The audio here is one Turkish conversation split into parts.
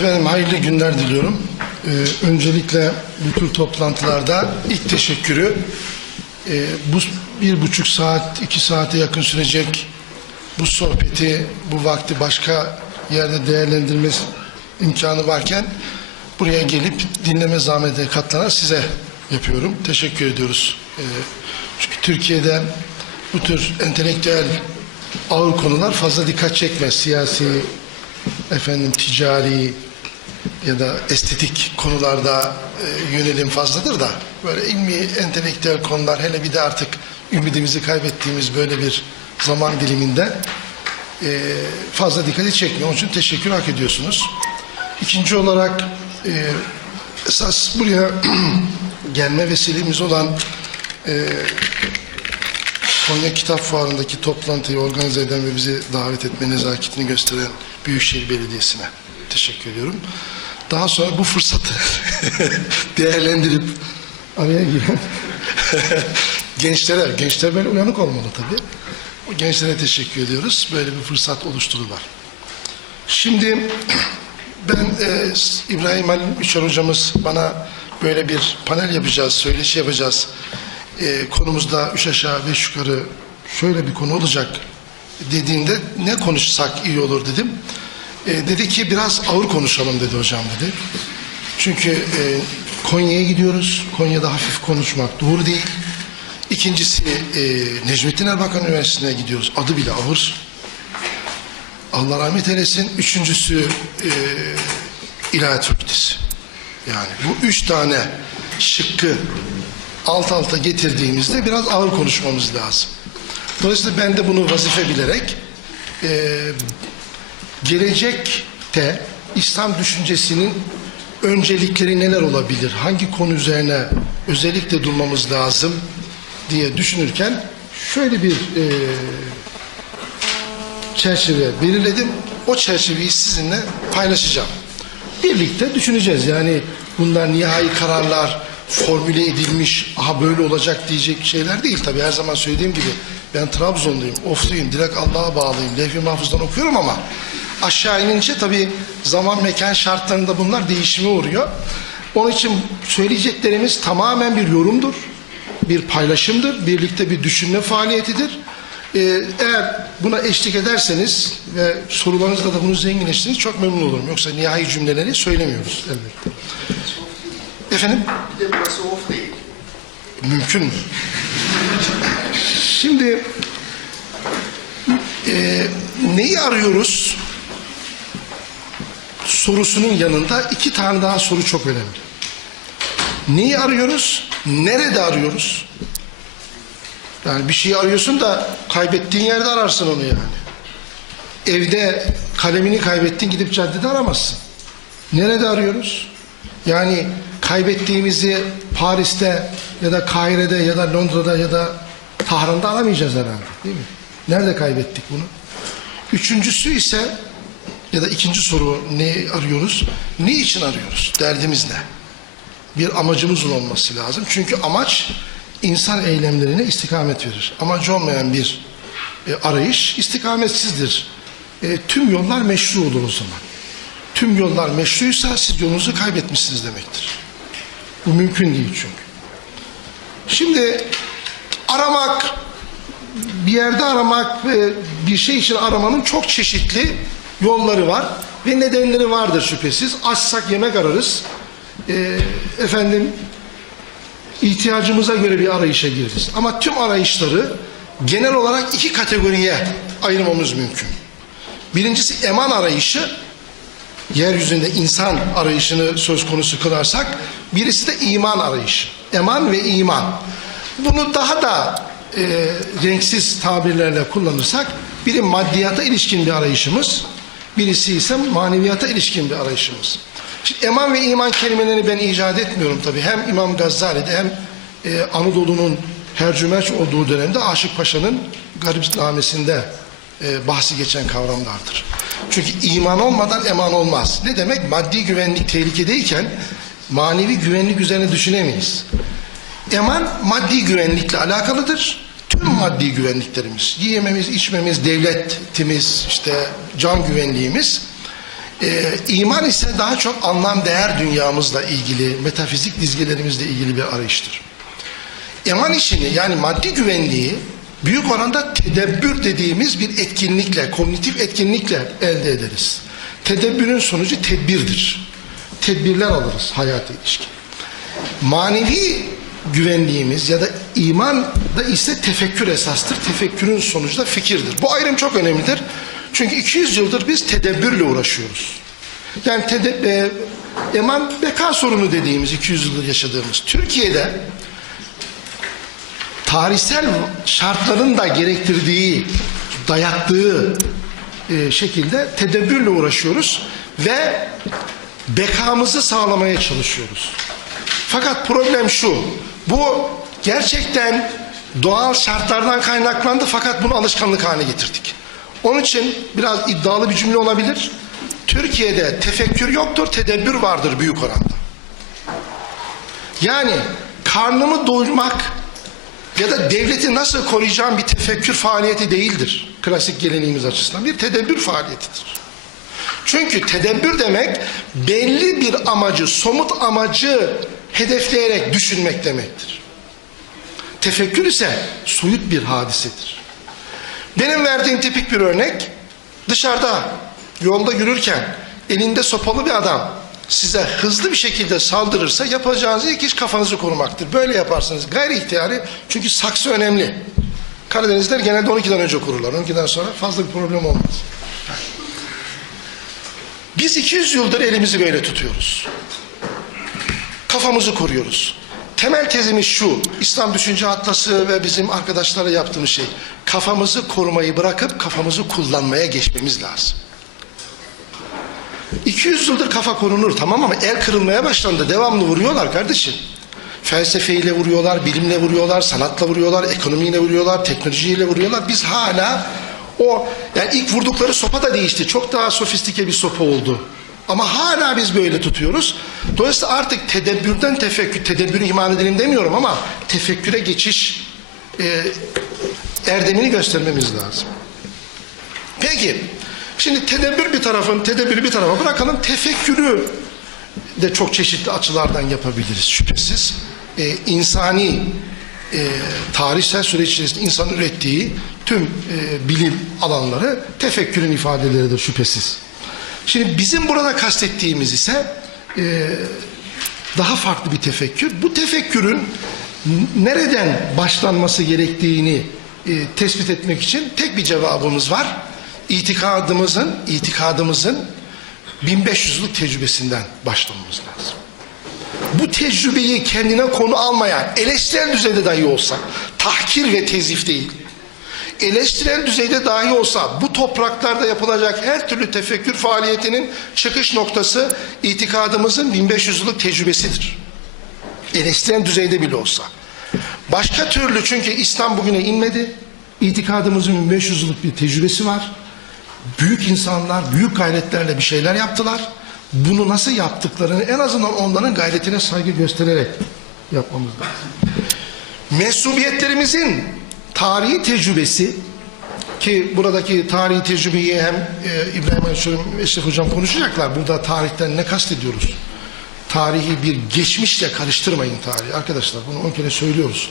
Efendim hayırlı günler diliyorum. Ee, öncelikle bu tür toplantılarda ilk teşekkürü e, bu bir buçuk saat, iki saate yakın sürecek bu sohbeti, bu vakti başka yerde değerlendirme imkanı varken buraya gelip dinleme zahmete katlanan size yapıyorum. Teşekkür ediyoruz. Ee, çünkü Türkiye'de bu tür entelektüel ağır konular fazla dikkat çekmez. Siyasi, efendim ticari ya da estetik konularda e, yönelim fazladır da böyle ilmi entelektüel konular hele bir de artık ümidimizi kaybettiğimiz böyle bir zaman diliminde e, fazla dikkati çekmiyor. Onun için teşekkür hak ediyorsunuz. İkinci olarak e, esas buraya gelme vesilemiz olan e, Konya Kitap Fuarı'ndaki toplantıyı organize eden ve bizi davet etme nezaketini gösteren Büyükşehir Belediyesi'ne teşekkür ediyorum. Daha sonra bu fırsatı değerlendirip araya giren gençlere, gençler böyle uyanık olmalı tabii. O gençlere teşekkür ediyoruz. Böyle bir fırsat oluşturdular. Şimdi ben e, İbrahim Halil Üçer hocamız bana böyle bir panel yapacağız, söyleşi yapacağız. E, konumuzda üç aşağı beş yukarı şöyle bir konu olacak dediğinde ne konuşsak iyi olur dedim. E, dedi ki biraz ağır konuşalım dedi hocam dedi. Çünkü e, Konya'ya gidiyoruz. Konya'da hafif konuşmak doğru değil. İkincisi e, Necmettin Erbakan Üniversitesi'ne gidiyoruz. Adı bile ağır. Allah rahmet eylesin. Üçüncüsü e, İlahiyat Fakültesi. Yani bu üç tane şıkkı alt alta getirdiğimizde biraz ağır konuşmamız lazım. Dolayısıyla ben de bunu vazife bilerek e, gelecekte İslam düşüncesinin öncelikleri neler olabilir? Hangi konu üzerine özellikle durmamız lazım diye düşünürken şöyle bir e, çerçeve belirledim. O çerçeveyi sizinle paylaşacağım. Birlikte düşüneceğiz. Yani bunlar nihai kararlar, formüle edilmiş, aha böyle olacak diyecek şeyler değil. Tabii her zaman söylediğim gibi ben Trabzonluyum, ofluyum, direkt Allah'a bağlıyım, levh-i mahfuzdan okuyorum ama aşağı inince tabii zaman mekan şartlarında bunlar değişime uğruyor. Onun için söyleyeceklerimiz tamamen bir yorumdur, bir paylaşımdır, birlikte bir düşünme faaliyetidir. Ee, eğer buna eşlik ederseniz ve sorularınızla da bunu zenginleştiniz çok memnun olurum. Yoksa nihai cümleleri söylemiyoruz elbette. Efendim? Bir de burası off değil. Mümkün mü? Şimdi e, neyi arıyoruz? Sorusunun yanında iki tane daha soru çok önemli. Neyi arıyoruz? Nerede arıyoruz? Yani bir şeyi arıyorsun da kaybettiğin yerde ararsın onu yani. Evde kalemini kaybettin gidip caddede aramazsın. Nerede arıyoruz? Yani kaybettiğimizi Paris'te ya da Kahire'de ya da Londra'da ya da Tahran'da aramayacağız herhalde değil mi? Nerede kaybettik bunu? Üçüncüsü ise ya da ikinci soru ne arıyoruz? Ne için arıyoruz? Derdimiz ne? Bir amacımızın olması lazım. Çünkü amaç insan eylemlerine istikamet verir. Amacı olmayan bir e, arayış istikametsizdir. E, tüm yollar meşru olur o zaman. Tüm yollar meşruysa siz yolunuzu kaybetmişsiniz demektir. Bu mümkün değil çünkü. Şimdi aramak, bir yerde aramak bir şey için aramanın çok çeşitli yolları var ve nedenleri vardır şüphesiz. Açsak yemek ararız. Ee, efendim ihtiyacımıza göre bir arayışa gireriz. Ama tüm arayışları genel olarak iki kategoriye ayırmamız mümkün. Birincisi eman arayışı, yeryüzünde insan arayışını söz konusu kılarsak, birisi de iman arayışı. Eman ve iman. Bunu daha da e, renksiz tabirlerle kullanırsak, biri maddiyata ilişkin bir arayışımız, birisi ise maneviyata ilişkin bir arayışımız. Şimdi eman ve iman kelimelerini ben icat etmiyorum tabii. Hem İmam Gazali'de hem e, Anadolu'nun hercümerç olduğu dönemde Aşık Paşa'nın Garipnamesi'nde e, bahsi geçen kavramlardır. Çünkü iman olmadan eman olmaz. Ne demek? Maddi güvenlik tehlikedeyken manevi güvenlik üzerine düşünemeyiz. Eman maddi güvenlikle alakalıdır. Tüm maddi güvenliklerimiz, yiyememiz, içmemiz, devletimiz, işte can güvenliğimiz Ee, iman ise daha çok anlam değer dünyamızla ilgili, metafizik dizgelerimizle ilgili bir arayıştır. Eman işini yani maddi güvenliği büyük oranda tedebbür dediğimiz bir etkinlikle, kognitif etkinlikle elde ederiz. Tedebbürün sonucu tedbirdir. Tedbirler alırız hayata ilişkin. Manevi güvenliğimiz ya da iman da ise tefekkür esastır. Tefekkürün sonucu da fikirdir. Bu ayrım çok önemlidir. Çünkü 200 yıldır biz tedebbürle uğraşıyoruz. Yani tede, e, eman beka sorunu dediğimiz 200 yıldır yaşadığımız Türkiye'de tarihsel şartların da gerektirdiği, dayattığı e, şekilde tedebbürle uğraşıyoruz ve bekamızı sağlamaya çalışıyoruz. Fakat problem şu, bu gerçekten doğal şartlardan kaynaklandı fakat bunu alışkanlık haline getirdik. Onun için biraz iddialı bir cümle olabilir. Türkiye'de tefekkür yoktur, tedebbür vardır büyük oranda. Yani karnımı doyurmak ya da devleti nasıl koruyacağım bir tefekkür faaliyeti değildir. Klasik geleneğimiz açısından bir tedebbür faaliyetidir. Çünkü tedebbür demek belli bir amacı, somut amacı hedefleyerek düşünmek demektir. Tefekkür ise soyut bir hadisedir. Benim verdiğim tipik bir örnek dışarıda yolda yürürken elinde sopalı bir adam size hızlı bir şekilde saldırırsa yapacağınız ilk iş kafanızı korumaktır. Böyle yaparsınız gayri ihtiyari çünkü saksı önemli. Karadenizler genelde 12'den önce kururlar. 12'den sonra fazla bir problem olmaz. Biz 200 yıldır elimizi böyle tutuyoruz. Kafamızı koruyoruz. Temel tezimiz şu, İslam Düşünce Atlası ve bizim arkadaşlara yaptığımız şey, kafamızı korumayı bırakıp kafamızı kullanmaya geçmemiz lazım. 200 yıldır kafa korunur tamam ama el kırılmaya başlandı. Devamlı vuruyorlar kardeşim. Felsefeyle vuruyorlar, bilimle vuruyorlar, sanatla vuruyorlar, ekonomiyle vuruyorlar, teknolojiyle vuruyorlar. Biz hala o yani ilk vurdukları sopa da değişti. Çok daha sofistike bir sopa oldu. Ama hala biz böyle tutuyoruz. Dolayısıyla artık tedebbürden tefekkür, tedebbürü ihmal edelim demiyorum ama tefekküre geçiş e, erdemini göstermemiz lazım. Peki, şimdi tedebbür bir tarafın, tedebbürü bir tarafa bırakalım. Tefekkürü de çok çeşitli açılardan yapabiliriz şüphesiz. Ee, insani e, tarihsel süreç içerisinde insan ürettiği tüm e, bilim alanları tefekkürün ifadeleridir şüphesiz. Şimdi bizim burada kastettiğimiz ise e, daha farklı bir tefekkür. Bu tefekkürün nereden başlanması gerektiğini e, tespit etmek için tek bir cevabımız var. İtikadımızın, itikadımızın 1500 yıllık tecrübesinden başlamamız lazım. Bu tecrübeyi kendine konu almayan, eleştirel düzeyde dahi olsa, tahkir ve tezif değil, eleştirel düzeyde dahi olsa bu topraklarda yapılacak her türlü tefekkür faaliyetinin çıkış noktası itikadımızın 1500 yıllık tecrübesidir. Eleştirel düzeyde bile olsa. Başka türlü çünkü İslam bugüne inmedi. İtikadımızın 1500 yıllık bir tecrübesi var. Büyük insanlar büyük gayretlerle bir şeyler yaptılar. Bunu nasıl yaptıklarını en azından onların gayretine saygı göstererek yapmamız lazım. Mensubiyetlerimizin tarihi tecrübesi ki buradaki tarihi tecrübeyi hem e, İbrahim Aleyhisselam Eşref Hocam konuşacaklar. Burada tarihten ne kastediyoruz? Tarihi bir geçmişle karıştırmayın tarihi. Arkadaşlar bunu on kere söylüyoruz.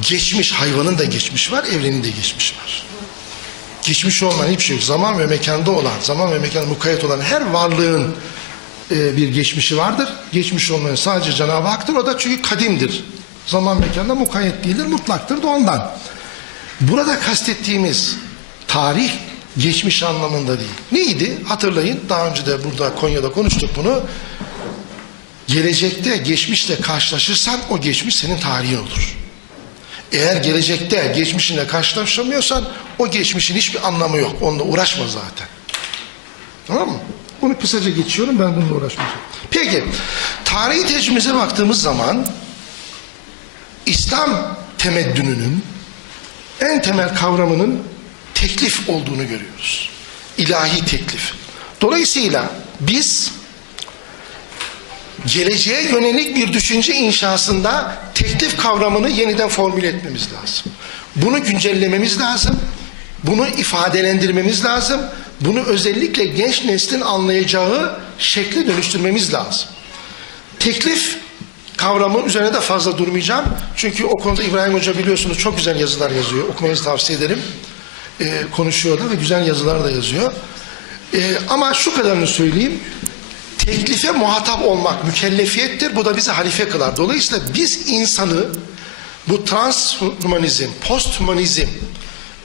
Geçmiş hayvanın da geçmiş var, evrenin de geçmiş var. Geçmiş olmayan hiçbir şey yok. Zaman ve mekanda olan, zaman ve mekanda mukayyet olan her varlığın e, bir geçmişi vardır. Geçmiş olmayan sadece Cenab-ı Hak'tır. O da çünkü kadimdir. Zaman mekanda mukayyet değildir, mutlaktır da ondan. Burada kastettiğimiz tarih geçmiş anlamında değil. Neydi? Hatırlayın. Daha önce de burada Konya'da konuştuk bunu. Gelecekte geçmişle karşılaşırsan o geçmiş senin tarihin olur. Eğer gelecekte geçmişinle karşılaşamıyorsan o geçmişin hiçbir anlamı yok. Onunla uğraşma zaten. Tamam mı? Bunu kısaca geçiyorum ben bununla uğraşmayacağım. Peki tarihi tecrübemize baktığımız zaman İslam temeddününün en temel kavramının teklif olduğunu görüyoruz. İlahi teklif. Dolayısıyla biz geleceğe yönelik bir düşünce inşasında teklif kavramını yeniden formüle etmemiz lazım. Bunu güncellememiz lazım. Bunu ifadelendirmemiz lazım. Bunu özellikle genç neslin anlayacağı şekle dönüştürmemiz lazım. Teklif kavramı üzerine de fazla durmayacağım. Çünkü o konuda İbrahim Hoca biliyorsunuz çok güzel yazılar yazıyor. Okumanızı tavsiye ederim. Ee, konuşuyor da ve güzel yazılar da yazıyor. Ee, ama şu kadarını söyleyeyim. Teklife muhatap olmak mükellefiyettir. Bu da bizi halife kılar. Dolayısıyla biz insanı bu transhumanizm, posthumanizm,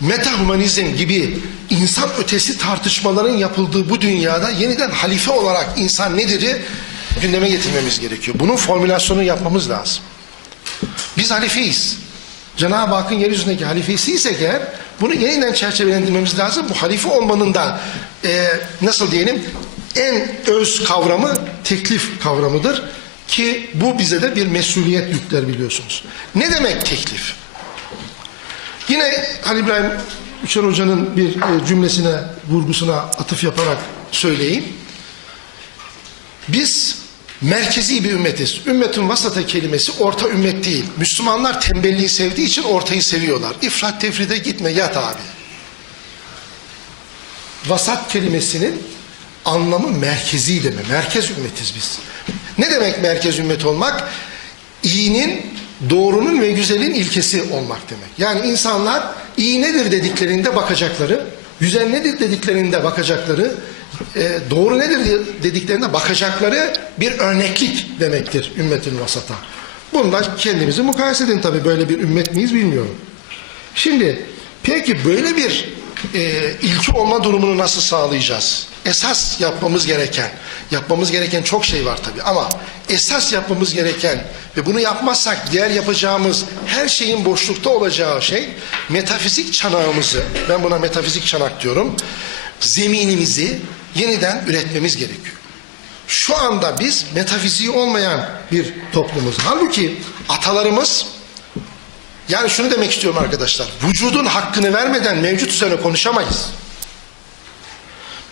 metahumanizm gibi insan ötesi tartışmaların yapıldığı bu dünyada yeniden halife olarak insan nedir'i gündeme getirmemiz gerekiyor. Bunun formülasyonunu yapmamız lazım. Biz halifeyiz. Cenab-ı Hakk'ın yeryüzündeki halifesiysek eğer bunu yeniden çerçevelendirmemiz lazım. Bu halife olmanın da e, nasıl diyelim en öz kavramı teklif kavramıdır ki bu bize de bir mesuliyet yükler biliyorsunuz. Ne demek teklif? Yine Ali İbrahim Üçer Hoca'nın bir e, cümlesine, vurgusuna atıf yaparak söyleyeyim. Biz merkezi bir ümmetiz. Ümmetin vasata kelimesi orta ümmet değil. Müslümanlar tembelliği sevdiği için ortayı seviyorlar. İfrat tefride gitme yat abi. Vasat kelimesinin anlamı merkezi deme. Merkez ümmetiz biz. Ne demek merkez ümmet olmak? İyinin, doğrunun ve güzelin ilkesi olmak demek. Yani insanlar iyi nedir dediklerinde bakacakları, güzel nedir dediklerinde bakacakları, e, doğru nedir dediklerinde bakacakları bir örneklik demektir ümmetin vasata. Bunda kendimizi mukayese edin tabii böyle bir ümmet miyiz bilmiyorum. Şimdi peki böyle bir e, ilki olma durumunu nasıl sağlayacağız? Esas yapmamız gereken, yapmamız gereken çok şey var tabii ama esas yapmamız gereken ve bunu yapmazsak diğer yapacağımız her şeyin boşlukta olacağı şey metafizik çanağımızı, ben buna metafizik çanak diyorum, zeminimizi yeniden üretmemiz gerekiyor. Şu anda biz metafiziği olmayan bir toplumuz. Halbuki atalarımız yani şunu demek istiyorum arkadaşlar. Vücudun hakkını vermeden mevcut üzerine konuşamayız.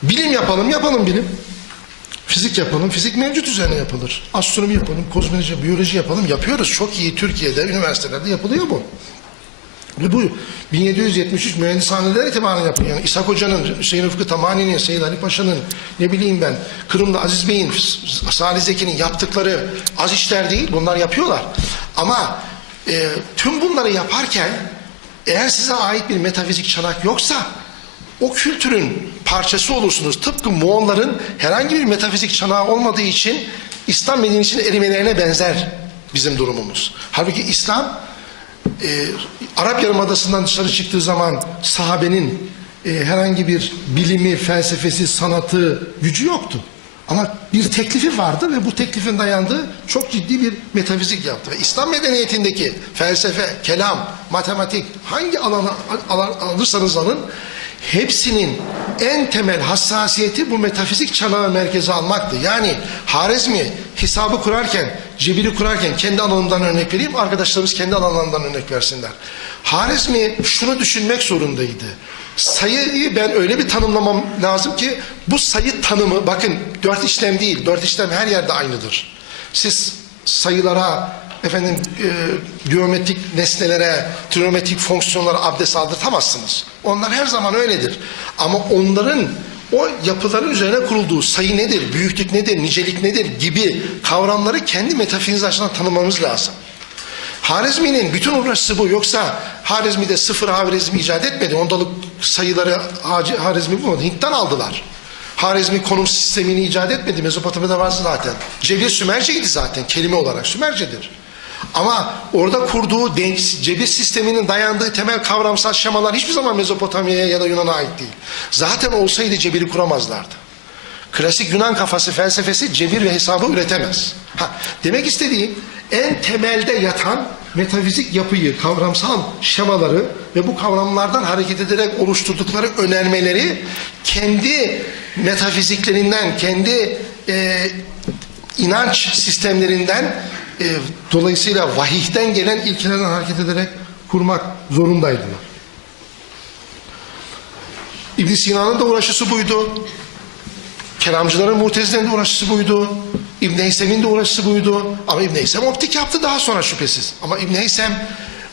Bilim yapalım, yapalım bilim. Fizik yapalım, fizik mevcut üzerine yapılır. Astronomi yapalım, kozmoloji, biyoloji yapalım. Yapıyoruz. Çok iyi Türkiye'de, üniversitelerde yapılıyor bu. Bu 1773 mühendishaneler itibaren yapılıyor. Yani İshak Hoca'nın, Hüseyin Rıfkı Tamani'nin, Seyyid Ali Paşa'nın, ne bileyim ben, Kırım'da Aziz Bey'in, Salih Zeki'nin yaptıkları az işler değil. Bunlar yapıyorlar. Ama e, tüm bunları yaparken eğer size ait bir metafizik çanak yoksa o kültürün parçası olursunuz. Tıpkı Moğolların herhangi bir metafizik çanağı olmadığı için İslam medeniyetinin erimelerine benzer bizim durumumuz. Halbuki İslam e, Arap Yarımadası'ndan dışarı çıktığı zaman sahabenin e, herhangi bir bilimi, felsefesi, sanatı, gücü yoktu. Ama bir teklifi vardı ve bu teklifin dayandığı çok ciddi bir metafizik yaptı. Ve İslam medeniyetindeki felsefe, kelam, matematik hangi alanı alan, alırsanız alın hepsinin en temel hassasiyeti bu metafizik çanağı merkeze almaktı. Yani Harizmi hesabı kurarken, cebiri kurarken kendi alanından örnek vereyim, arkadaşlarımız kendi alanlarından örnek versinler. Harizmi şunu düşünmek zorundaydı. Sayıyı ben öyle bir tanımlamam lazım ki bu sayı tanımı bakın dört işlem değil, dört işlem her yerde aynıdır. Siz sayılara, efendim e, geometrik nesnelere, trigonometrik fonksiyonlara abdest aldırtamazsınız. Onlar her zaman öyledir. Ama onların o yapıların üzerine kurulduğu sayı nedir, büyüklük nedir, nicelik nedir gibi kavramları kendi metafiziğiniz açısından tanımamız lazım. Harizmi'nin bütün uğraşısı bu. Yoksa Harizmi de sıfır Harizmi icat etmedi. Ondalık sayıları Harizmi bulmadı. Hint'ten aldılar. Harizmi konum sistemini icat etmedi. Mezopotamya'da var zaten. Cebir Sümerceydi zaten. Kelime olarak Sümercedir. Ama orada kurduğu cebir sisteminin dayandığı temel kavramsal şemalar hiçbir zaman Mezopotamya'ya ya da Yunan'a ait değil. Zaten olsaydı cebiri kuramazlardı. Klasik Yunan kafası felsefesi cebir ve hesabı üretemez. Ha, demek istediğim en temelde yatan metafizik yapıyı, kavramsal şemaları ve bu kavramlardan hareket ederek oluşturdukları önermeleri kendi metafiziklerinden, kendi e, inanç sistemlerinden e, dolayısıyla vahihten gelen ilkelerden hareket ederek kurmak zorundaydılar. İbn Sina'nın da uğraşısı buydu. Keramcıların, mutezilerin de uğraşısı buydu. İbn Heysem'in de uğraşısı buydu. Ama İbn Heysem optik yaptı daha sonra şüphesiz. Ama İbn Heysem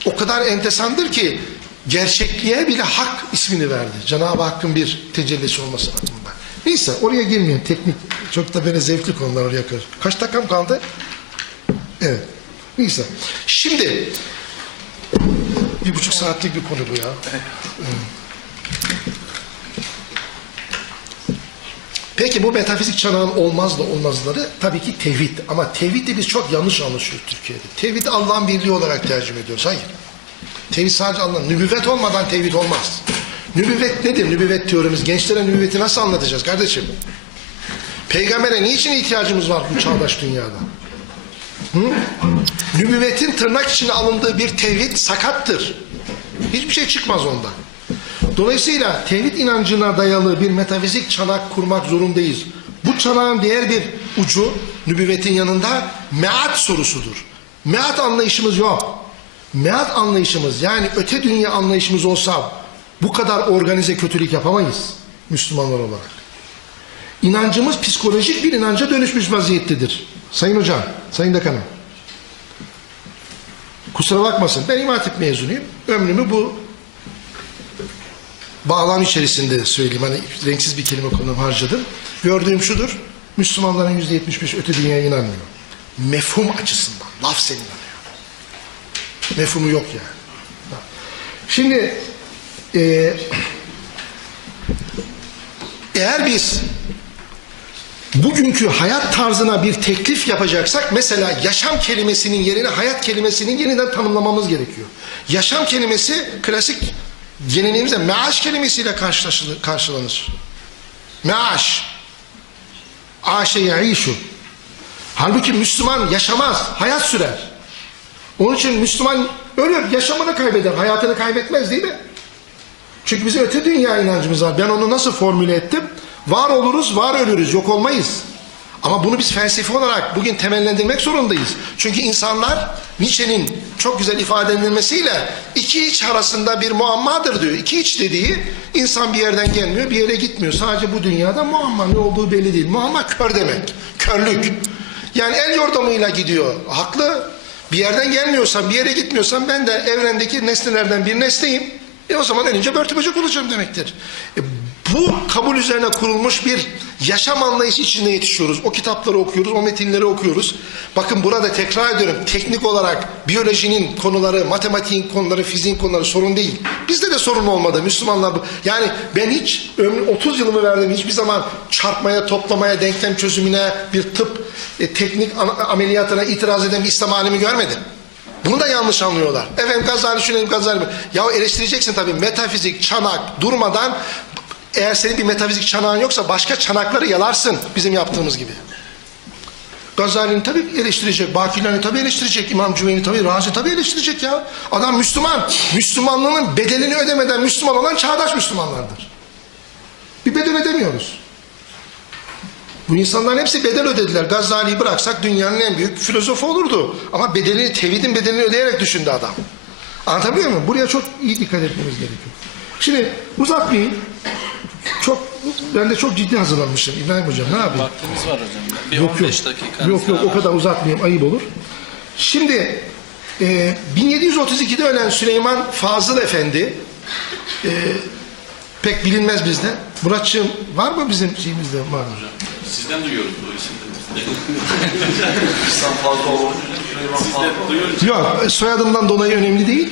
o kadar entesandır ki gerçekliğe bile hak ismini verdi. Cenab-ı Hakk'ın bir tecellisi olması bakımından. Neyse oraya girmeyeyim. Teknik çok da böyle zevkli konular oraya kadar. Kaç dakikam kaldı? Evet. Neyse. Şimdi bir buçuk saatlik bir konu bu ya. Peki bu metafizik çanağın olmaz da olmazları tabii ki tevhid. Ama tevhidi biz çok yanlış anlaşıyoruz Türkiye'de. Tevhidi Allah'ın birliği olarak tercüme ediyoruz. Hayır. Tevhid sadece Allah'ın. Nübüvvet olmadan tevhid olmaz. Nübüvvet nedir? Nübüvvet teorimiz. Gençlere nübüvveti nasıl anlatacağız kardeşim? Peygambere niçin ihtiyacımız var bu çağdaş dünyada? Hı? Nübüvvetin tırnak içine alındığı bir tevhid sakattır. Hiçbir şey çıkmaz ondan. Dolayısıyla tevhid inancına dayalı bir metafizik çanak kurmak zorundayız. Bu çanağın diğer bir ucu nübüvvetin yanında meat sorusudur. Meat anlayışımız yok. Meat anlayışımız yani öte dünya anlayışımız olsa bu kadar organize kötülük yapamayız Müslümanlar olarak. İnancımız psikolojik bir inanca dönüşmüş vaziyettedir. Sayın hocam, sayın dekanım. Kusura bakmasın ben İmam Hatip mezunuyum. Ömrümü bu bağlam içerisinde söyleyeyim. Hani renksiz bir kelime kullanım harcadım. Gördüğüm şudur. Müslümanların yüzde yetmiş beş öte dünyaya inanmıyor. Mefhum açısından. Laf senin inanıyor. Mefhumu yok yani. Şimdi e, eğer biz bugünkü hayat tarzına bir teklif yapacaksak mesela yaşam kelimesinin yerine hayat kelimesinin yeniden tanımlamamız gerekiyor. Yaşam kelimesi klasik geleneğimizde meaş kelimesiyle karşılanır. Meaş. Aşe yaişu. Halbuki Müslüman yaşamaz, hayat sürer. Onun için Müslüman ölür, yaşamını kaybeder, hayatını kaybetmez değil mi? Çünkü bizim öte dünya inancımız var. Ben onu nasıl formüle ettim? Var oluruz, var ölürüz, yok olmayız. Ama bunu biz felsefi olarak bugün temellendirmek zorundayız. Çünkü insanlar Nietzsche'nin çok güzel ifade edilmesiyle iki iç arasında bir muammadır diyor. İki iç dediği insan bir yerden gelmiyor, bir yere gitmiyor. Sadece bu dünyada muamma ne olduğu belli değil. Muamma kör demek, körlük. Yani el yordamıyla gidiyor. Haklı. Bir yerden gelmiyorsan, bir yere gitmiyorsan ben de evrendeki nesnelerden bir nesneyim. E o zaman ölünce börtü böcek olacağım demektir. E bu kabul üzerine kurulmuş bir yaşam anlayışı içinde yetişiyoruz. O kitapları okuyoruz, o metinleri okuyoruz. Bakın burada tekrar ediyorum. Teknik olarak biyolojinin konuları, matematiğin konuları, fiziğin konuları sorun değil. Bizde de sorun olmadı. Müslümanlar bu. Yani ben hiç ömrüm 30 yılımı verdim. Hiçbir zaman çarpmaya, toplamaya, denklem çözümüne, bir tıp e, teknik ameliyatına itiraz eden bir İslam alimi görmedim. Bunu da yanlış anlıyorlar. Efendim Gazali şunu Gazali mi? Ya eleştireceksin tabii metafizik, çanak durmadan eğer senin bir metafizik çanağın yoksa başka çanakları yalarsın bizim yaptığımız gibi. Gazali'ni tabii eleştirecek, Bakirlerini tabii eleştirecek, İmam Cüveyni tabii, Razi tabii eleştirecek ya. Adam Müslüman. Müslümanlığının bedelini ödemeden Müslüman olan çağdaş Müslümanlardır. Bir bedel ödemiyoruz. Bu insanların hepsi bedel ödediler. Gazali'yi bıraksak dünyanın en büyük filozofu olurdu. Ama bedelini, tevhidin bedelini ödeyerek düşündü adam. Anlatabiliyor muyum? Buraya çok iyi dikkat etmemiz gerekiyor. Şimdi uzatmayayım. Çok, ben de çok ciddi hazırlanmışım İbrahim Hocam. Ne yapayım? Vaktimiz var hocam. Bir Yok 15 yok. dakika. Yok yok o kadar uzatmayayım ayıp olur. Şimdi e, 1732'de ölen Süleyman Fazıl Efendi e, pek bilinmez bizde. Muratçığım var mı bizim şeyimizde? Var mı? Sizden duyuyoruz bu isimleri. Sizden duyuyoruz. Yok soyadımdan dolayı önemli değil.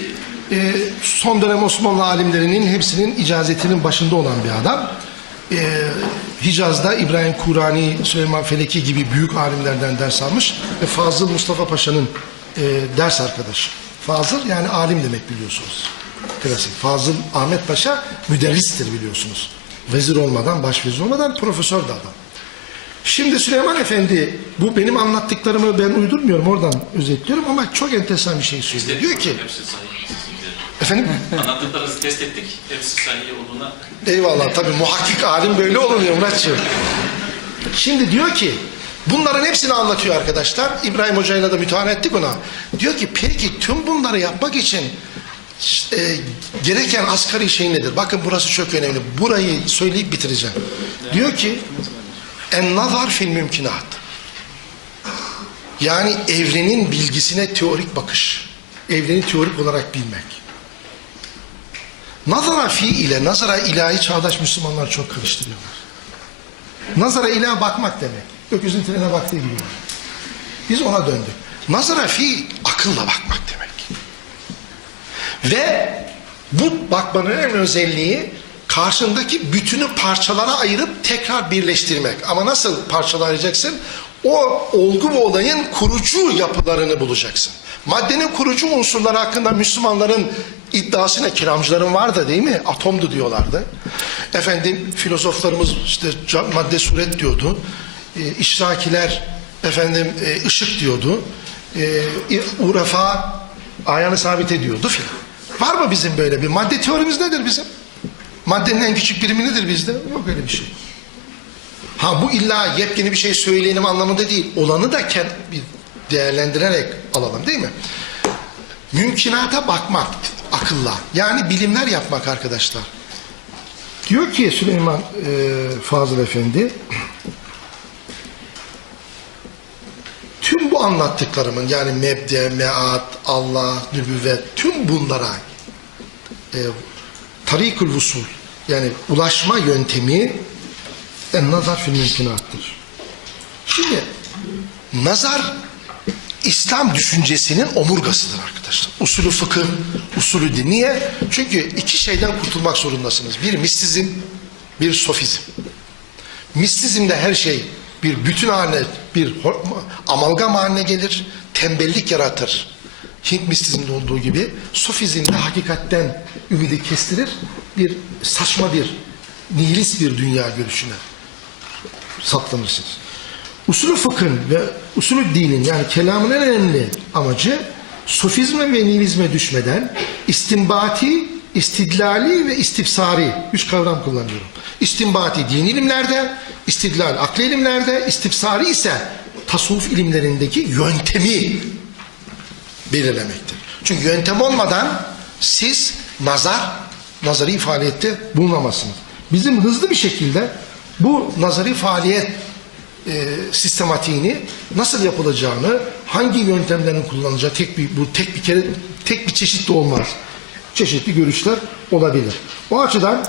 E, son dönem Osmanlı alimlerinin hepsinin icazetinin başında olan bir adam. E, Hicaz'da İbrahim Kurani, Süleyman Feleki gibi büyük alimlerden ders almış ve Fazıl Mustafa Paşa'nın e, ders arkadaşı. Fazıl yani alim demek biliyorsunuz. Klasik. Fazıl Ahmet Paşa müderristir biliyorsunuz. Vezir olmadan, başvezir olmadan profesör de adam. Şimdi Süleyman Efendi bu benim anlattıklarımı ben uydurmuyorum oradan özetliyorum ama çok enteresan bir şey söylüyor. Diyor ki. Efendim Anlattıklarınızı test ettik. Hepsi sahih olduğuna eyvallah tabii muhakkik alim böyle olunuyor Muratçığım. Şimdi diyor ki bunların hepsini anlatıyor arkadaşlar. İbrahim Hoca'yla da müteala ettik ona. Diyor ki peki tüm bunları yapmak için e, gereken asgari şey nedir? Bakın burası çok önemli. Burayı söyleyip bitireceğim. Diyor ki en nazar fil mümkinat. Yani evrenin bilgisine teorik bakış. Evreni teorik olarak bilmek. Nazara fi ile nazara ilahi çağdaş Müslümanlar çok karıştırıyorlar. Nazara ilaha bakmak demek. Öküzün trene baktığı gibi. Biz ona döndük. Nazara fi akılla bakmak demek. Ve bu bakmanın en özelliği karşındaki bütünü parçalara ayırıp tekrar birleştirmek. Ama nasıl parçalayacaksın? O olgu ve olayın kurucu yapılarını bulacaksın. Maddenin kurucu unsurları hakkında Müslümanların iddiasına kiramcıların vardı değil mi? Atomdu diyorlardı. Efendim filozoflarımız işte madde suret diyordu. E, işrakiler efendim e, ışık diyordu. E, urefa ayağını sabit ediyordu filan. Var mı bizim böyle bir madde teorimiz nedir bizim? Maddenin en küçük birimi nedir bizde? Yok öyle bir şey. Ha bu illa yepyeni bir şey söyleyelim anlamında değil. Olanı da bir değerlendirerek alalım değil mi? Mümkünata bakmak akılla. Yani bilimler yapmak arkadaşlar. Diyor ki Süleyman e, Fazıl Efendi tüm bu anlattıklarımın yani mebde, meat, Allah, nübüvvet tüm bunlara e, tarikul vusul yani ulaşma yöntemi en nazar fil mümkünattır. Şimdi nazar İslam düşüncesinin omurgasıdır arkadaşlar. Usulü fıkıh, usulü din. Niye? Çünkü iki şeyden kurtulmak zorundasınız. Bir mistizm, bir sofizm. Mistizmde her şey bir bütün haline, bir amalgam haline gelir, tembellik yaratır. Hint mistizminde olduğu gibi sofizmde hakikatten ümidi kestirir, bir saçma bir, nihilist bir dünya görüşüne saplanırsınız. Usulü fıkhın ve usulü dinin yani kelamın en önemli amacı sofizme ve nihilizme düşmeden istinbati, istidlali ve istibsari üç kavram kullanıyorum. İstinbati din ilimlerde, istidlal akli ilimlerde, istibsari ise tasavvuf ilimlerindeki yöntemi belirlemektir. Çünkü yöntem olmadan siz nazar, nazari faaliyette bulunamazsınız. Bizim hızlı bir şekilde bu nazari faaliyet e, sistematiğini nasıl yapılacağını, hangi yöntemlerin kullanılacağı tek bir bu tek bir kere tek bir çeşit de olmaz. Çeşitli görüşler olabilir. O açıdan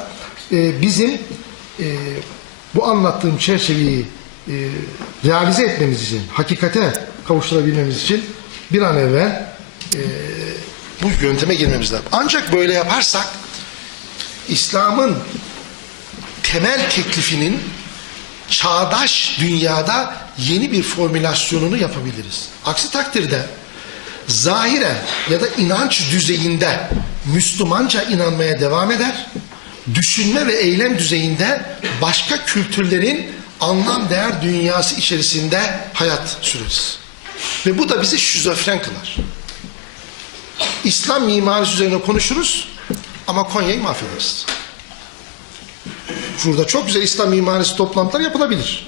e, bizim e, bu anlattığım çerçeveyi e, realize etmemiz için, hakikate kavuşturabilmemiz için bir an evvel e, bu yönteme girmemiz lazım. Ancak böyle yaparsak İslam'ın temel teklifinin çağdaş dünyada yeni bir formülasyonunu yapabiliriz. Aksi takdirde zahiren ya da inanç düzeyinde Müslümanca inanmaya devam eder. Düşünme ve eylem düzeyinde başka kültürlerin anlam değer dünyası içerisinde hayat süreriz. Ve bu da bizi şizofren kılar. İslam mimarisi üzerine konuşuruz ama Konya'yı mahvederiz. Şurada çok güzel İslam mimarisi toplantılar yapılabilir.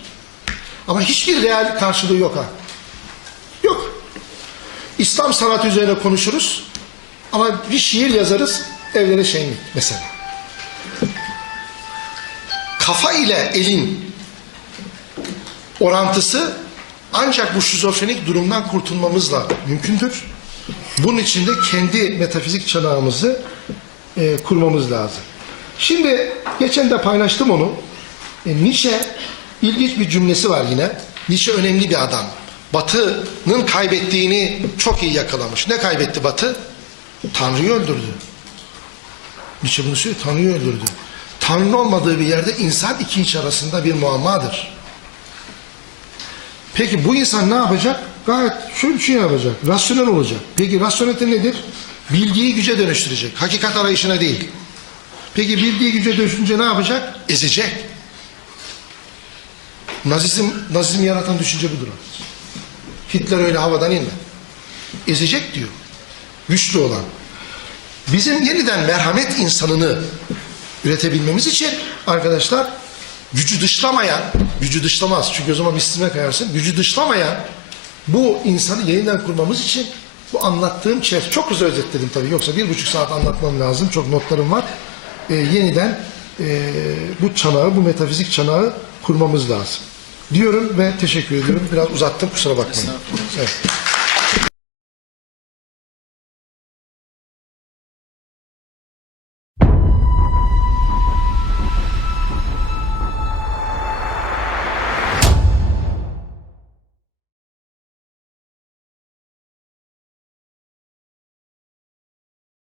Ama hiçbir real karşılığı yok ha. Yok. İslam sanatı üzerine konuşuruz ama bir şiir yazarız evlere şenlik mesela. Kafa ile elin orantısı ancak bu şizofrenik durumdan kurtulmamızla mümkündür. Bunun için de kendi metafizik çanağımızı e, kurmamız lazım. Şimdi geçen de paylaştım onu. E, Nietzsche ilginç bir cümlesi var yine. Nietzsche önemli bir adam. Batı'nın kaybettiğini çok iyi yakalamış. Ne kaybetti Batı? Tanrı'yı öldürdü. Nietzsche bunu söylüyor. Tanrı'yı öldürdü. Tanrı olmadığı bir yerde insan iki iç arasında bir muammadır. Peki bu insan ne yapacak? Gayet şöyle bir şey yapacak. Rasyonel olacak. Peki rasyonelite nedir? Bilgiyi güce dönüştürecek. Hakikat arayışına değil. Peki bildiği güce dönüşünce ne yapacak? Ezecek. Nazizm, nazizm yaratan düşünce budur. Hitler öyle havadan inme. Ezecek diyor. Güçlü olan. Bizim yeniden merhamet insanını üretebilmemiz için arkadaşlar gücü dışlamayan, gücü dışlamaz çünkü o zaman mistime kayarsın, gücü dışlamayan bu insanı yeniden kurmamız için bu anlattığım çerçeve, çok hızlı özetledim tabii yoksa bir buçuk saat anlatmam lazım, çok notlarım var. Ee, yeniden e, bu çanağı, bu metafizik çanağı kurmamız lazım. Diyorum ve teşekkür ediyorum. Biraz uzattım kusura bakmayın. Evet.